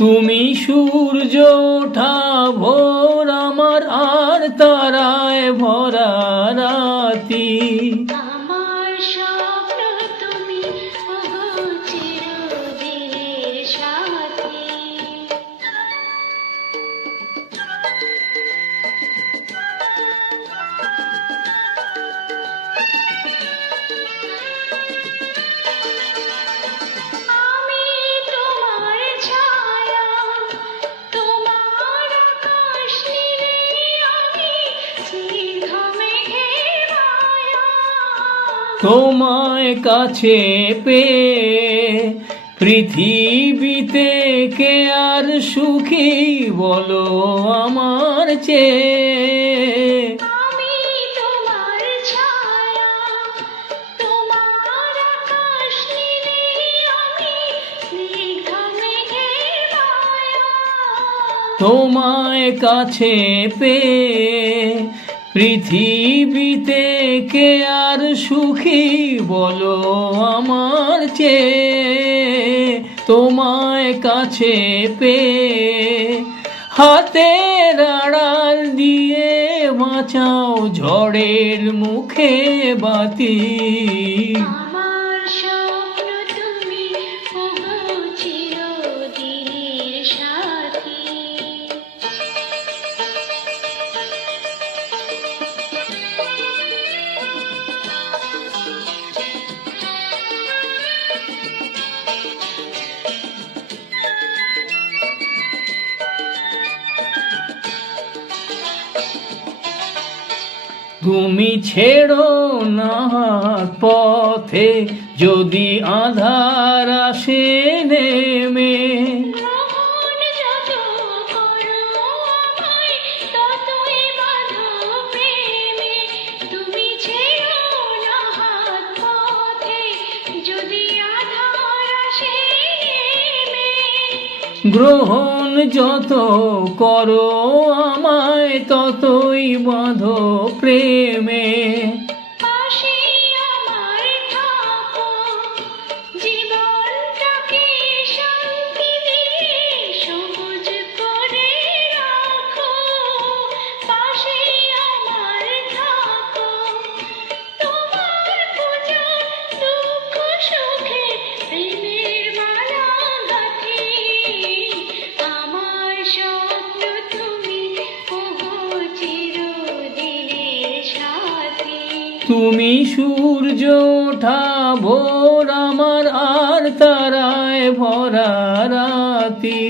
তুমি সূর্য ওঠা ভোর আমার আর তারায় ভরা রাতি। আমার স্বপ্ন তুমি ওগো চিরদিনের সাথী। তোমায় কাছে পেয়ে পৃথিবীতে কে আর সুখী বলো আমার চেয়ে। আমি তোমার ছায়া, তোমার আকাশ নীলে আমি স্নিগ্ধ মেঘের মায়া। তোমায় কাছে পেয়ে পৃথিবীতে কে আর সুখী বলো আমার চেয়ে। তোমায় কাছে পেয়ে হাতের আড়াল দিয়ে বাঁচাও ঝড়ের মুখে বাতি। আমার স্বপ্ন তুমি ওগো চিরদিনের সাথী। তুমি ছেড়ো না পথে যদি আধার আসে নেমে। গ্রহণ যত করো আমায় ততই বাঁধো প্রেমে। তুমি ছেড়ো না হাত পথে যদি আধার আসে নেমে। গ্রহণ যত করো আমায় ততই বাঁধো প্রেমে। পাশে আমার থাকো, জীবনটাকে শান্তি দিয়ে সবুজ করে রাখো। পাশে আমার থাকো, তোমার পূজা দুঃখ সুখে প্রেমের মালা গাঁথি। আমার স্বপ্ন তুমি ওগো চিরদিনের সাথী। তুমি সূর্য ওঠা ভোর আমার আর তারায় ভরা রাতি।